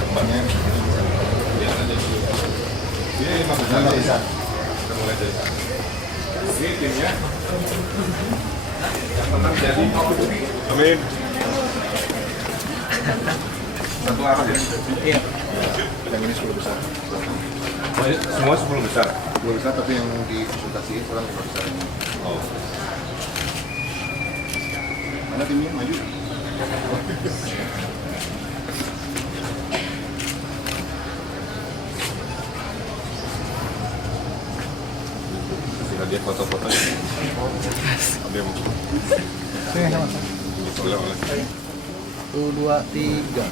tempatnya. Ini 5 besar bisa. Kita mulai dari sana. Ini timnya. Yang menang jadi. Amin. Satu arah ya? Iya. Yang ini 10 besar. Semua 10 besar. 10 besar tapi yang dikonsultasiin sekarang 5 besar ini. Oh. Mana timnya maju? Kasih dia foto-foto. Dia mau. Sini sama. Oleh-oleh. 1, 2, 3.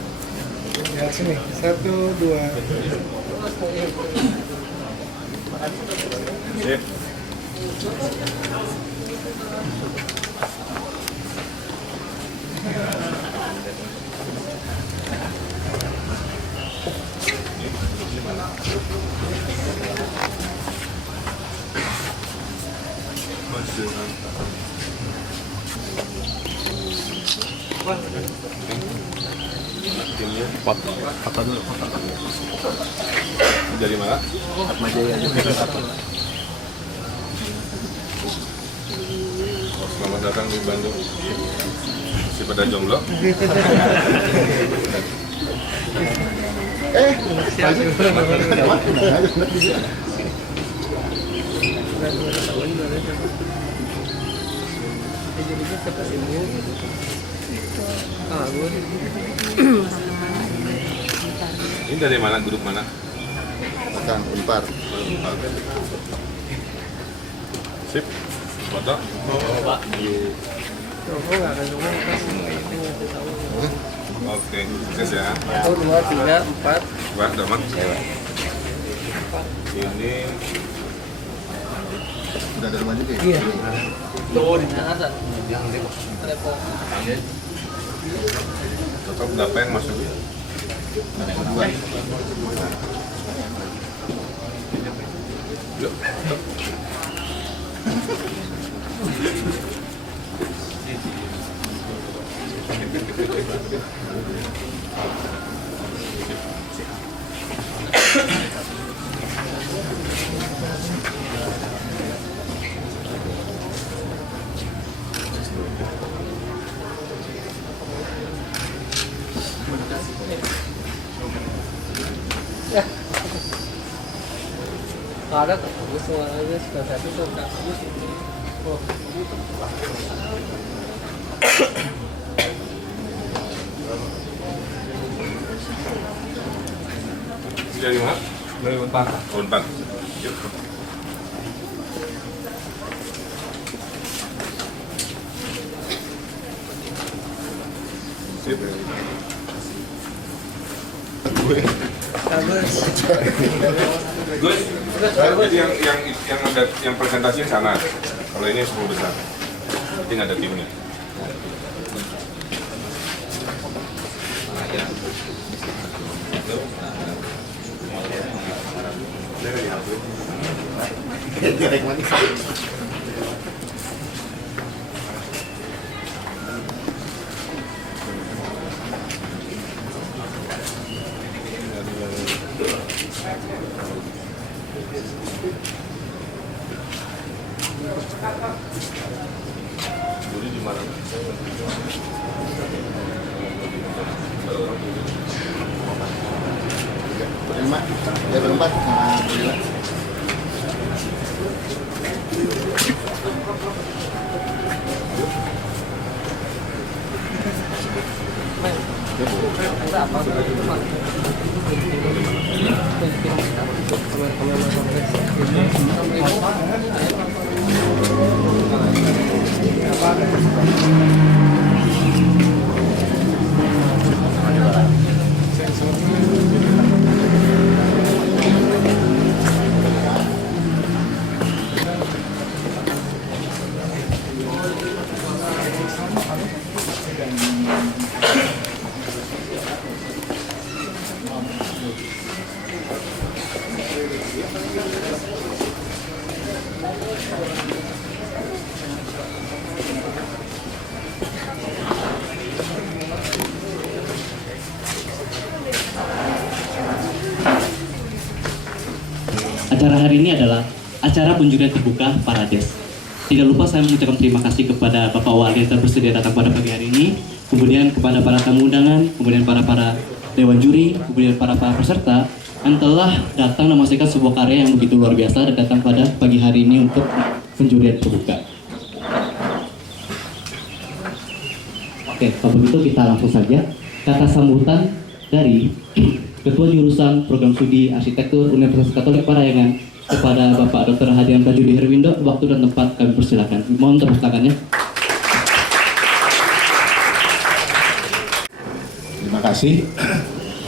Ya sini. 1, 2. Sip. Masih timnya Foto dulu, foto. dari mana? Atma Jaya aja foto. Selamat datang di Bandung. Si pada jomblo. Ini dari mana? Grup mana? Bukan, Unpar. Sip. Foto. Oke, sukses ya. 1, 2, 3, 4. Buat daman. Ini Udah ada rumah juga ya? Iya. Tuh di sana. Yang di repot. total berapa yang masuk? Dua. Yuk. Ada bagus semuanya sudah satu tuh bagus. Oh. Dari mana? Dari Unpar. Unpar. Yuk. Sip. Gus, jadi yang ada yang presentasi sana. Kalau ini 10 besar. Nanti nggak ada timnya. Direct manis. Jadi di mana? Berlima, ya berempat sama berlima. Acara hari ini adalah acara penjurian terbuka Parades. Tidak lupa saya mengucapkan terima kasih kepada Bapak Wali yang telah bersedia datang pada pagi hari ini, kemudian kepada para tamu undangan, kemudian para dewan juri, kemudian para peserta yang telah datang memastikan sebuah karya yang begitu luar biasa dan datang pada pagi hari ini untuk penjurian terbuka. Oke, kalau begitu kita langsung saja kata sambutan dari Ketua Jurusan Program Studi Arsitektur Universitas Katolik Parahyangan kepada Bapak Dr. Hadian Prajudi Herwindo. Waktu dan tempat kami persilakan. Mohon tepuk tangannya. Terima kasih.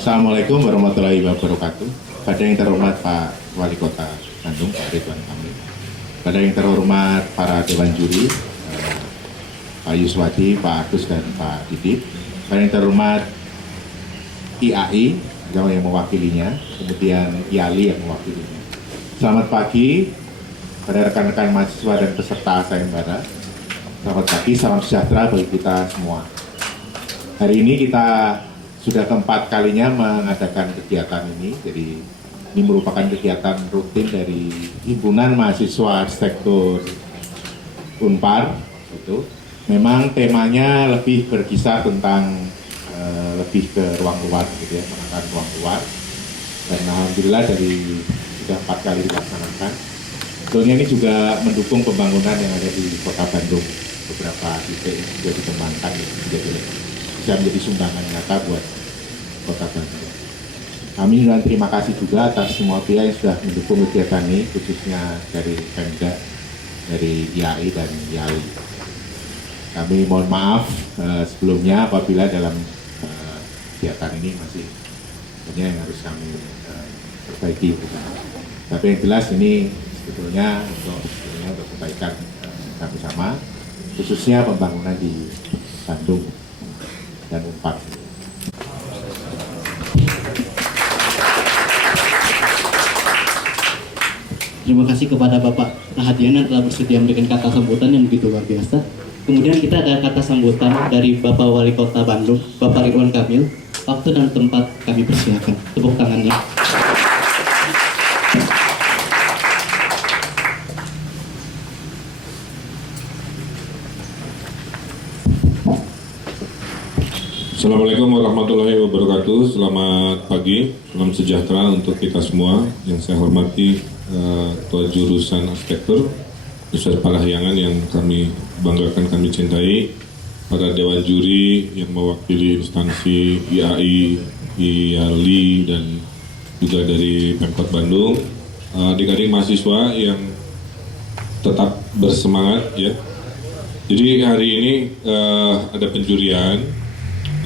Assalamualaikum warahmatullahi wabarakatuh. Pada yang terhormat Pak Wali Kota Bandung, Pak Ridwan Kamil. Pada yang terhormat para dewan juri, Pak Yuswati, Pak Agus, dan Pak Didit. Pada yang terhormat IAI yang mewakilinya, kemudian IALI yang mewakilinya. Selamat pagi pada rekan-rekan mahasiswa dan peserta sayembara. Selamat pagi, salam sejahtera bagi kita semua. Hari ini kita sudah keempat kalinya mengadakan kegiatan ini. Jadi ini merupakan kegiatan rutin dari Himpunan Mahasiswa Arsitektur Unpar. Itu memang temanya lebih berkisar tentang lebih ke ruang luar, gitu ya, menekan ruang luar. Dan alhamdulillah dari sudah 4 kali dilaksanakan. Tentunya ini juga mendukung pembangunan yang ada di Kota Bandung. Beberapa titik juga dikembangkan, bisa menjadi sumbangan nyata buat Kota Bandung. Kami juga terima kasih juga atas semua pihak yang sudah mendukung kegiatan ini, khususnya dari Pemda, dari IAI dan IALI. Kami mohon maaf sebelumnya apabila dalam kegiatan ini masih banyak yang harus kami perbaiki. Tapi yang jelas ini sebetulnya untuk kebaikan kami sama, khususnya pembangunan di Bandung dan Unpar. Terima kasih kepada Bapak Rahadian yang telah bersedia memberikan kata sambutan yang begitu luar biasa. Kemudian kita ada kata sambutan dari Bapak Wali Kota Bandung, Bapak Ridwan Kamil. Waktu dan tempat kami persilakan. Tepuk tangannya. Assalamualaikum warahmatullahi wabarakatuh. Selamat pagi, salam sejahtera untuk kita semua. Yang saya hormati Ketua Jurusan Arsitektur Universitas Parahyangan yang kami banggakan, kami cintai, para dewan juri yang mewakili instansi IAI, IALI, dan juga dari Pemkot Bandung, adik-adik mahasiswa yang tetap bersemangat ya. Jadi hari ini ada penjurian.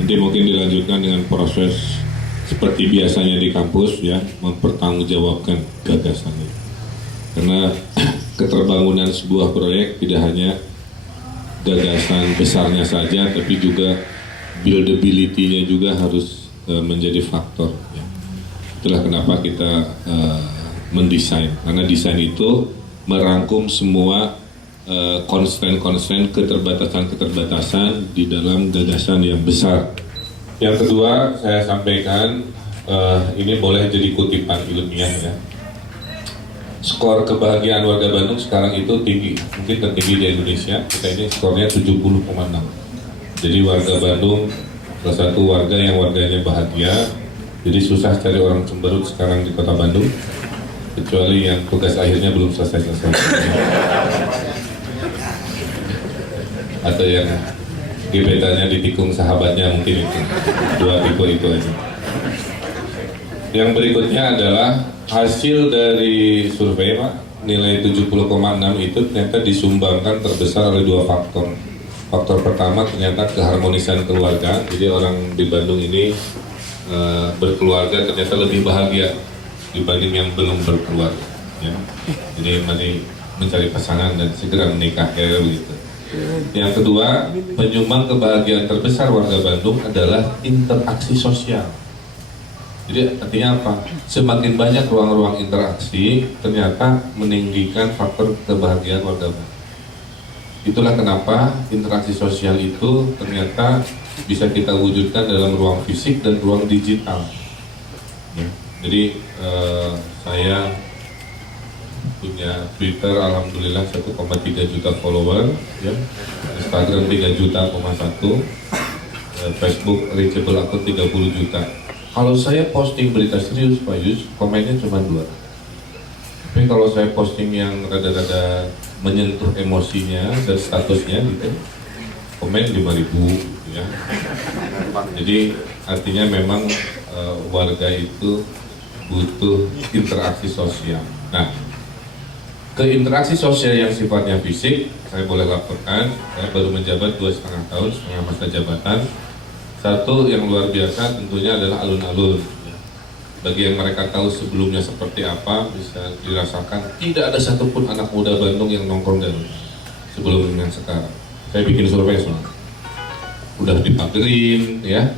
Nanti mungkin dilanjutkan dengan proses seperti biasanya di kampus ya, mempertanggungjawabkan gagasannya. Karena keterbangunan sebuah proyek tidak hanya gagasan besarnya saja, tapi juga buildability-nya juga harus menjadi faktor. Ya. Itulah kenapa kita mendesain, karena desain itu merangkum semua constraint-constraint, keterbatasan-keterbatasan di dalam gagasan yang besar. Yang kedua, saya sampaikan, ini boleh jadi kutipan ilmiah ya. Skor kebahagiaan warga Bandung sekarang itu tinggi, mungkin tertinggi di Indonesia. Kita ini skornya 70,6. Jadi warga Bandung salah satu warga yang warganya bahagia. Jadi susah cari orang cemberut sekarang di Kota Bandung, kecuali yang tugas akhirnya belum selesai-selesai. Atau yang gebetannya ditikung sahabatnya, mungkin itu. Dua tipe itu aja. Yang berikutnya adalah hasil dari survei Pak, nilai 70,6 itu ternyata disumbangkan terbesar oleh dua faktor. Faktor pertama ternyata keharmonisan keluarga. Jadi orang di Bandung ini berkeluarga ternyata lebih bahagia dibanding yang belum berkeluarga. Ya. Jadi mari mencari pasangan dan segera menikah kayak begitu. Yang kedua, penyumbang kebahagiaan terbesar warga Bandung adalah interaksi sosial. Jadi artinya apa? Semakin banyak ruang-ruang interaksi, ternyata meninggikan faktor kebahagiaan warga Bandung. Itulah kenapa interaksi sosial itu ternyata bisa kita wujudkan dalam ruang fisik dan ruang digital. Ya. Jadi saya punya Twitter alhamdulillah 1,3 juta follower, ya. Instagram 3 juta, Facebook reachable akun 30 juta. Kalau saya posting berita serius Pak Yus, komennya cuma 2. Tapi kalau saya posting yang rada-rada menyentuh emosinya dan statusnya gitu, komen 5.000 gitu ya. Jadi artinya memang warga itu butuh interaksi sosial. Nah, ke interaksi sosial yang sifatnya fisik, saya boleh laporkan, saya baru menjabat 2,5 tahun, setengah masa jabatan. Satu yang luar biasa tentunya adalah alun-alun. Bagi yang mereka tahu sebelumnya seperti apa, bisa dirasakan tidak ada satupun anak muda Bandung yang nongkrong di alun sebelum dengan sekarang. Saya bikin survei soalnya. Udah dipagerin, ya,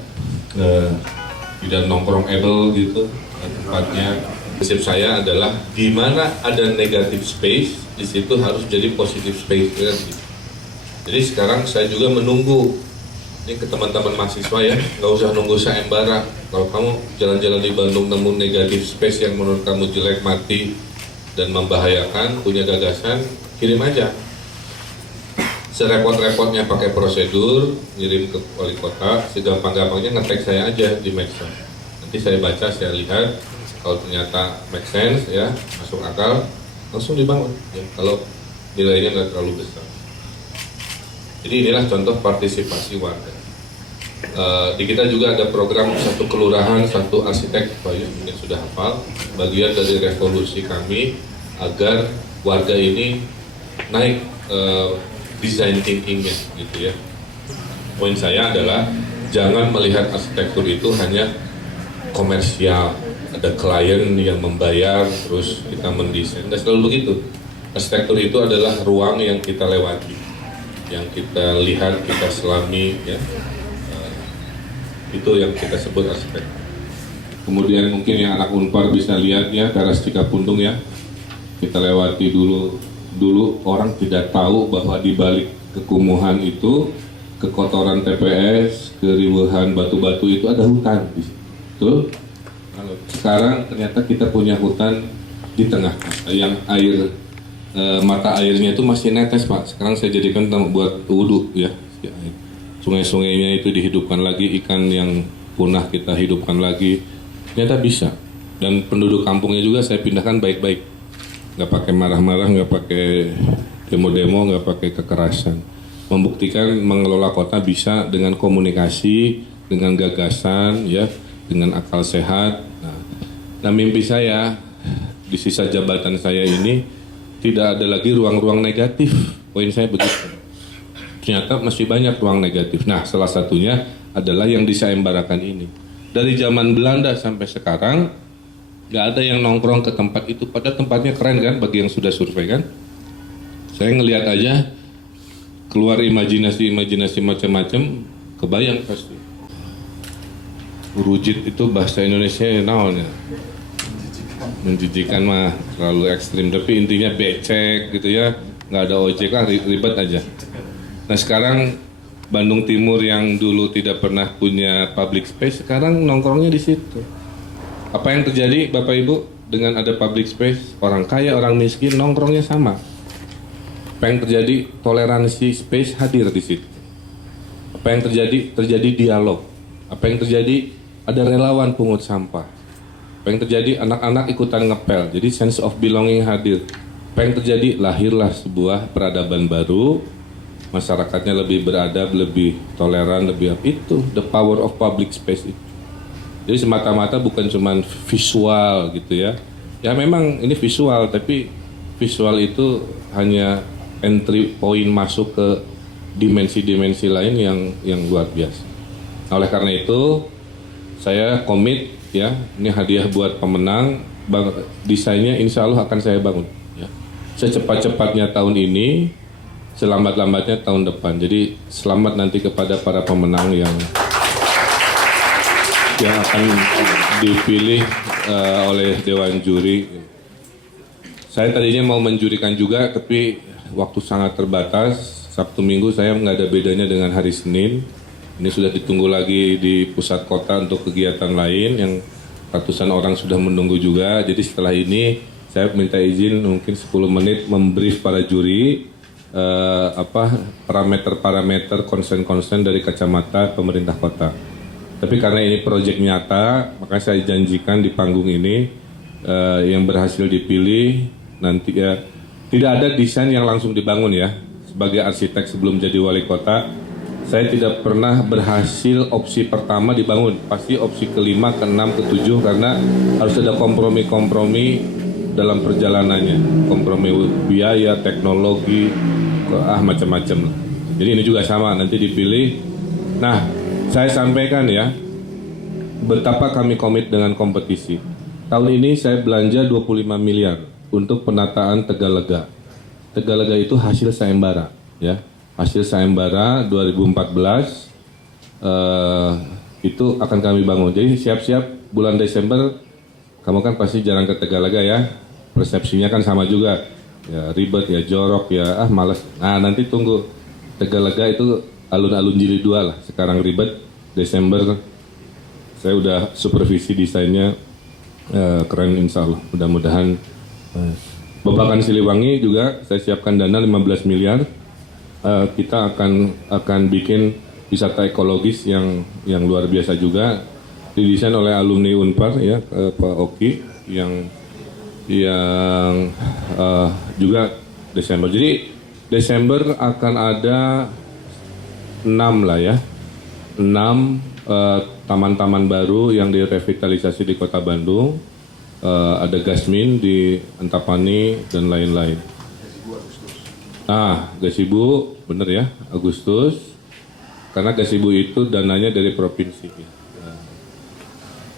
tidak nongkrong-able gitu tempatnya. Prinsip saya adalah di mana ada negative space, di situ harus jadi positive space. Jadi sekarang saya juga menunggu. Ini ke teman-teman mahasiswa ya, nggak usah nunggu sayembara. Kalau kamu jalan-jalan di Bandung nemu negatif space yang menurut kamu jelek, mati, dan membahayakan, punya gagasan, kirim aja. Serepot-repotnya pakai prosedur, ngirim ke wali kota, segampang-gampangnya nge-tag saya aja di medsos. Nanti saya baca, saya lihat, kalau ternyata make sense ya, masuk akal, langsung dibangun. Ya, kalau nilainya nggak terlalu besar. Jadi inilah contoh partisipasi warga. Di kita juga ada program satu kelurahan, satu arsitek, Pak Yus mungkin sudah hafal, bagian dari revolusi kami agar warga ini naik design thinkingnya gitu ya. Poin saya adalah jangan melihat arsitektur itu hanya komersial, ada klien yang membayar terus kita mendesain, tidak selalu begitu. Arsitektur itu adalah ruang yang kita lewati, yang kita lihat, kita selami ya. Itu yang kita sebut arsitek. Kemudian mungkin yang anak Unpar bisa lihat ya, Teras Cikapundung ya. Kita lewati dulu orang tidak tahu bahwa di balik kekumuhan itu, kekotoran TPS, keriuhan batu-batu itu ada hutan. Betul? Sekarang ternyata kita punya hutan di tengah yang air mata airnya itu masih netes Pak. Sekarang saya jadikan buat wudhu ya. Sungai-sungainya itu dihidupkan lagi, ikan yang punah kita hidupkan lagi, ternyata bisa. Dan penduduk kampungnya juga saya pindahkan baik-baik, nggak pakai marah-marah, nggak pakai demo-demo, nggak pakai kekerasan. Membuktikan mengelola kota bisa dengan komunikasi, dengan gagasan, ya, dengan akal sehat. Nah mimpi saya di sisa jabatan saya ini tidak ada lagi ruang-ruang negatif. Poin saya begitu. Ternyata masih banyak ruang negatif. Nah, salah satunya adalah yang disayembarakan ini. Dari zaman Belanda sampai sekarang, nggak ada yang nongkrong ke tempat itu. Padahal tempatnya keren kan, bagi yang sudah survei kan. Saya ngelihat aja, keluar imajinasi macam-macam, kebayang pasti. Urujit itu bahasa Indonesia naonnya. Menjijikan mah terlalu ekstrim, tapi intinya becek gitu ya. Nggak ada ojek lah, ribet aja. Nah sekarang Bandung Timur yang dulu tidak pernah punya public space, sekarang nongkrongnya di situ. Apa yang terjadi Bapak Ibu dengan ada public space? Orang kaya, orang miskin nongkrongnya sama. Apa yang terjadi? Toleransi space hadir di situ. Apa yang terjadi? Terjadi dialog. Apa yang terjadi? Ada relawan pungut sampah. Apa yang terjadi? Anak-anak ikutan ngepel. Jadi sense of belonging hadir. Apa yang terjadi? Lahirlah sebuah peradaban baru. Masyarakatnya lebih beradab, lebih toleran, lebih itu the power of public space itu. Jadi semata-mata bukan cuma visual gitu ya. Ya memang ini visual, tapi visual itu hanya entry point masuk ke dimensi-dimensi lain yang luar biasa. Nah, oleh karena itu saya komit ya, ini hadiah buat pemenang, desainnya insya Allah akan saya bangun ya. Secepat-cepatnya tahun ini, selambat-lambatnya tahun depan. Jadi selamat nanti kepada para pemenang yang akan dipilih oleh Dewan Juri. Saya tadinya mau menjurikan juga, tapi waktu sangat terbatas. Sabtu Minggu saya nggak ada bedanya dengan hari Senin. Ini sudah ditunggu lagi di pusat kota untuk kegiatan lain yang ratusan orang sudah menunggu juga. Jadi setelah ini saya minta izin mungkin 10 menit membrief para juri parameter-parameter konsen-konsen dari kacamata pemerintah kota. Tapi karena ini proyek nyata, maka saya janjikan di panggung ini yang berhasil dipilih nanti ya tidak ada desain yang langsung dibangun ya. Sebagai arsitek sebelum jadi wali kota, saya tidak pernah berhasil opsi pertama dibangun. Pasti opsi kelima, keenam, ketujuh karena harus ada kompromi-kompromi dalam perjalanannya. Kompromi biaya, teknologi, macam-macam. Jadi ini juga sama nanti dipilih. Nah, saya sampaikan ya betapa kami komit dengan kompetisi. Tahun ini saya belanja 25 miliar untuk penataan Tegalega. Tegalega itu hasil sayembara ya. Hasil sayembara 2014 itu akan kami bangun. Jadi siap-siap bulan Desember kamu kan pasti jarang ke Tegalega ya. Persepsinya kan sama juga. Ya ribet ya, jorok ya, malas. Nah, nanti tunggu Tegalega itu alun-alun Jilid 2 lah. Sekarang ribet, Desember saya udah supervisi desainnya keren insya Allah. Mudah-mudahan Babakan Siliwangi juga saya siapkan dana 15 miliar. Kita akan bikin wisata ekologis yang luar biasa juga didesain oleh alumni Unpar ya, Pak Oki yang juga Desember. Jadi Desember akan ada 6 lah ya, 6 taman-taman baru yang direvitalisasi di Kota Bandung. Ada Gasmin di Antapani dan lain-lain. Nah, Gasibu, bener ya, Agustus. Karena Gasibu itu dananya dari provinsi.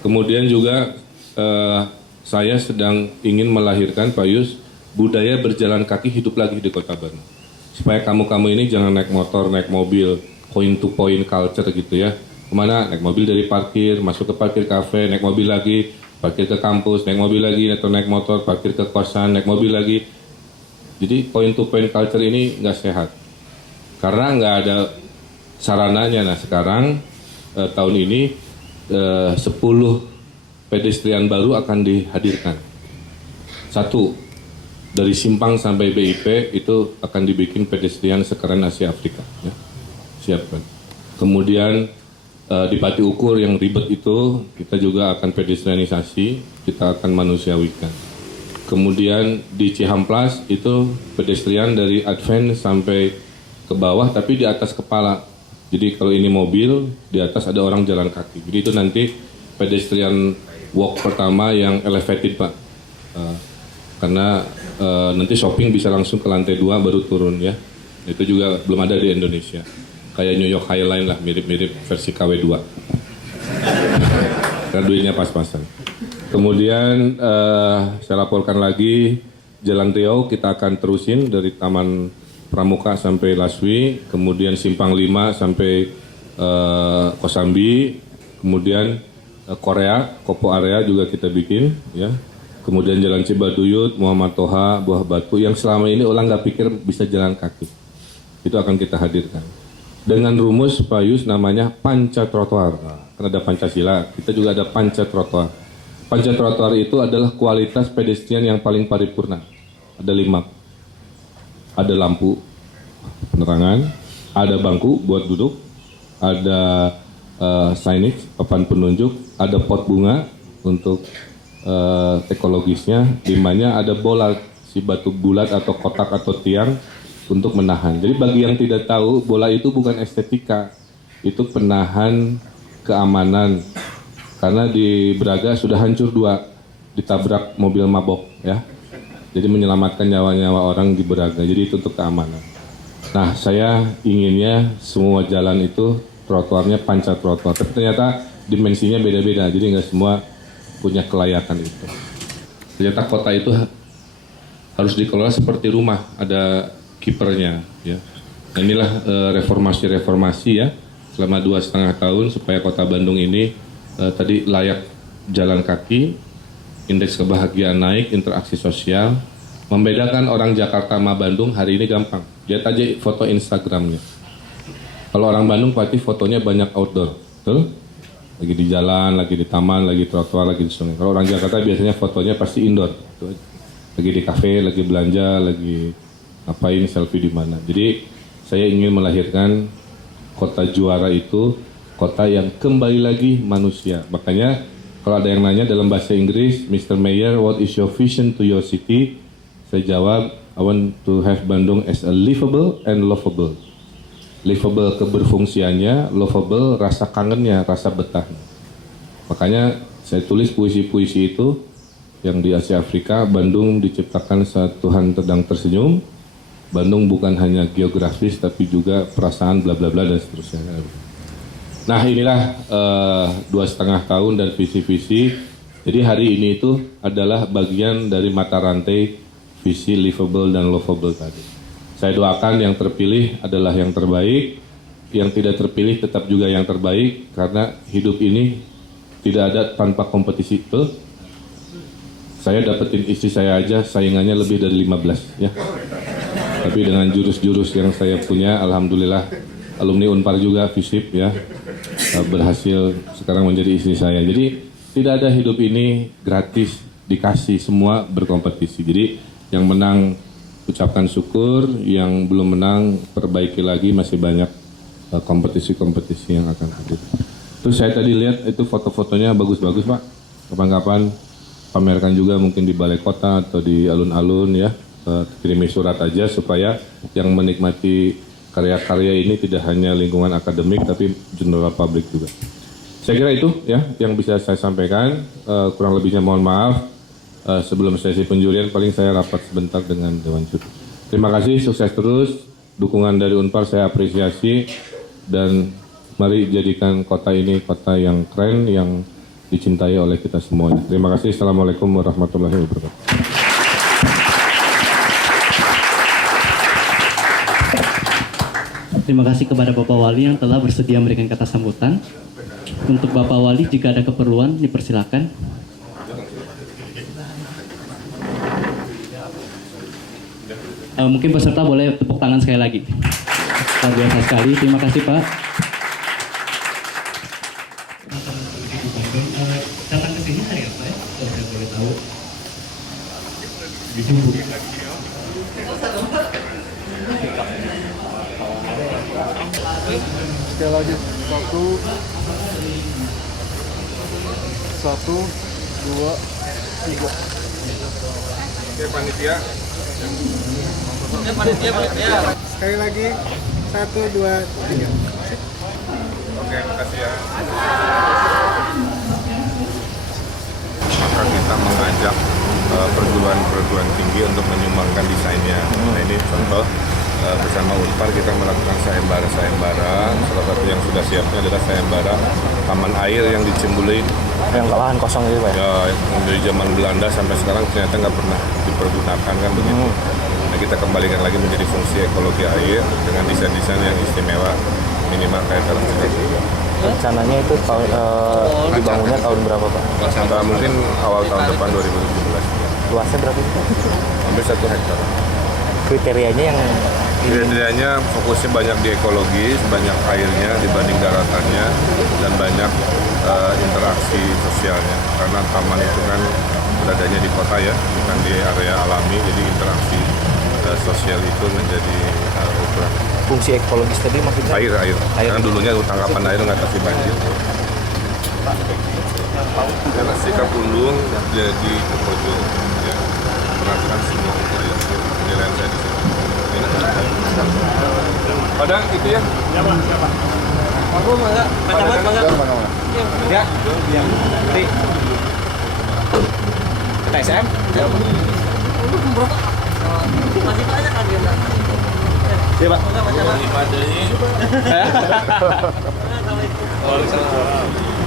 Kemudian juga saya sedang ingin melahirkan, Pak Yus, budaya berjalan kaki hidup lagi di Kota Bandung. Supaya kamu-kamu ini jangan naik motor, naik mobil, point to point culture gitu ya. Kemana? Naik mobil dari parkir, masuk ke parkir kafe, naik mobil lagi, parkir ke kampus, naik mobil lagi, atau naik motor, parkir ke kosan, naik mobil lagi. Jadi point to point culture ini nggak sehat. Karena nggak ada sarananya. Nah sekarang tahun ini 10 pedestrian baru akan dihadirkan. 1, dari Simpang sampai BIP itu akan dibikin pedestrian sekeren Asia Afrika. Ya. Siapkan. Kemudian di Pati Ukur yang ribet itu kita juga akan pedestrianisasi, kita akan manusiawikan. Kemudian di Cihamplas itu pedestrian dari Advent sampai ke bawah tapi di atas kepala. Jadi kalau ini mobil, di atas ada orang jalan kaki. Jadi itu nanti pedestrian walk pertama yang elevated Pak. Karena nanti shopping bisa langsung ke lantai 2 baru turun ya. Itu juga belum ada di Indonesia. Kayak New York High Line lah, mirip-mirip versi KW2. Karena duitnya pas-pasan. Kemudian saya laporkan lagi Jalan Riau kita akan terusin dari Taman Pramuka sampai Laswi, kemudian Simpang 5 sampai Kosambi, kemudian Korea, Kopo area juga kita bikin, ya. Kemudian Jalan Cibaduyut, Muhammad Toha, Buah Batu yang selama ini orang nggak pikir bisa jalan kaki, itu akan kita hadirkan. Dengan rumus Pak Yus namanya panca trotoar, karena ada Pancasila, kita juga ada panca trotoar. Panca trotoar itu adalah kualitas pedestrian yang paling paripurna. Ada 5. Ada lampu penerangan, ada bangku buat duduk, ada signage, papan penunjuk, ada pot bunga untuk ekologisnya, 5-nya ada bola, si batu bulat atau kotak atau tiang untuk menahan. Jadi bagi yang tidak tahu, bola itu bukan estetika, itu penahan keamanan. Karena di Braga sudah hancur 2, ditabrak mobil mabok ya. Jadi menyelamatkan nyawa-nyawa orang di Braga. Jadi itu untuk keamanan. Nah, saya inginnya semua jalan itu trotoarnya panca trotoar. Tapi ternyata dimensinya beda-beda. Jadi nggak semua punya kelayakan itu. Ternyata kota itu harus dikelola seperti rumah, ada kipernya ya. Nah, inilah reformasi-reformasi ya selama 2,5 tahun supaya kota Bandung ini tadi layak jalan kaki, indeks kebahagiaan naik, interaksi sosial. Membedakan orang Jakarta sama Bandung hari ini gampang. Lihat aja foto Instagramnya. Kalau orang Bandung pasti fotonya banyak outdoor, betul? Lagi di jalan, lagi di taman, lagi trotoar, lagi di sungai. Kalau orang Jakarta biasanya fotonya pasti indoor. lagi di kafe, lagi belanja, lagi ngapain, selfie di mana. Jadi saya ingin melahirkan kota juara itu kota yang kembali lagi manusia. Makanya kalau ada yang nanya dalam bahasa Inggris, Mr. Mayor, what is your vision to your city? Saya jawab, I want to have Bandung as a livable and lovable. Livable keberfungsiannya, lovable rasa kangennya, rasa betahnya. Makanya saya tulis puisi-puisi itu yang di Asia Afrika, Bandung diciptakan saat Tuhan sedang tersenyum. Bandung bukan hanya geografis tapi juga perasaan bla bla bla dan seterusnya. Nah inilah 2,5 tahun dan visi-visi. Jadi hari ini itu adalah bagian dari mata rantai visi livable dan lovable tadi. Saya doakan yang terpilih adalah yang terbaik, yang tidak terpilih tetap juga yang terbaik karena hidup ini tidak ada tanpa kompetisi. Betul? Saya dapetin istri saya aja saingannya lebih dari 15 ya. Tapi dengan jurus-jurus yang saya punya, alhamdulillah alumni Unpar juga FISIP ya, berhasil sekarang menjadi istri saya. Jadi tidak ada hidup ini gratis, dikasih, semua berkompetisi. Jadi yang menang ucapkan syukur, yang belum menang perbaiki lagi, masih banyak kompetisi-kompetisi yang akan hadir. Terus saya tadi lihat itu foto-fotonya bagus-bagus Pak. Kapan-kapan pamerkan juga mungkin di balai kota atau di alun-alun ya. Kirimi surat aja supaya yang menikmati karya-karya ini tidak hanya lingkungan akademik tapi general public juga. Saya kira itu ya yang bisa saya sampaikan. Kurang lebihnya mohon maaf. Sebelum sesi penjurian paling saya rapat sebentar dengan Dewan Juri. Terima kasih, sukses terus. Dukungan dari Unpar saya apresiasi dan mari jadikan kota ini kota yang keren yang dicintai oleh kita semuanya. Terima kasih. Assalamualaikum warahmatullahi wabarakatuh. Terima kasih kepada Bapak Wali yang telah bersedia memberikan kata sambutan. Untuk Bapak Wali, jika ada keperluan, dipersilakan. Mungkin peserta boleh tepuk tangan sekali lagi. Luar biasa sekali. Terima kasih Pak. Datang ke sini hari apa ya? Kalau saya boleh tahu. Dijemput. Sekali lagi, satu, dua, tiga. Oke panitia. Sekali lagi, 1, 2, 3. Oke, makasih ya. Maka kita mengajak perguruan tinggi untuk menyumbangkan desainnya. Nah ini contoh bersama Unpar kita melakukan sayembara. Salah satu yang sudah siapnya adalah sayembara taman air yang di Cimbuluit. Yang lahan kosong gitu Pak? Ya, yang dari zaman Belanda sampai sekarang ternyata nggak pernah dipergunakan kan begitu. Nah, kita kembalikan lagi menjadi fungsi ekologi air dengan desain-desain yang istimewa, minimal kayak dalam juga. Rencananya itu dibangunnya tahun berapa Pak? Mungkin awal tahun depan 2017. Luasnya berapa Pak? Hampir 1 hektar. Kriterianya yang Kriterianya fokusnya banyak di ekologi, banyak airnya dibanding daratannya, dan banyak interaksi sosialnya. Karena taman itu kan beradanya di kota ya, bukan di area alami, jadi interaksi sosial itu menjadi ukuran. fungsi ekologis tadi maksudnya? Air. Karena dulunya tangkapan air mengatasi banjir. Karena sikap undung jadi pojok, ya, perhatikan semua upaya penilaian saya di sini. Padang itu ya? Aku mangga, mangga. Ya. Nanti. TSM? Masih banyak kan dia. Iya, Pak. 5 deui. Waalaikumsalam.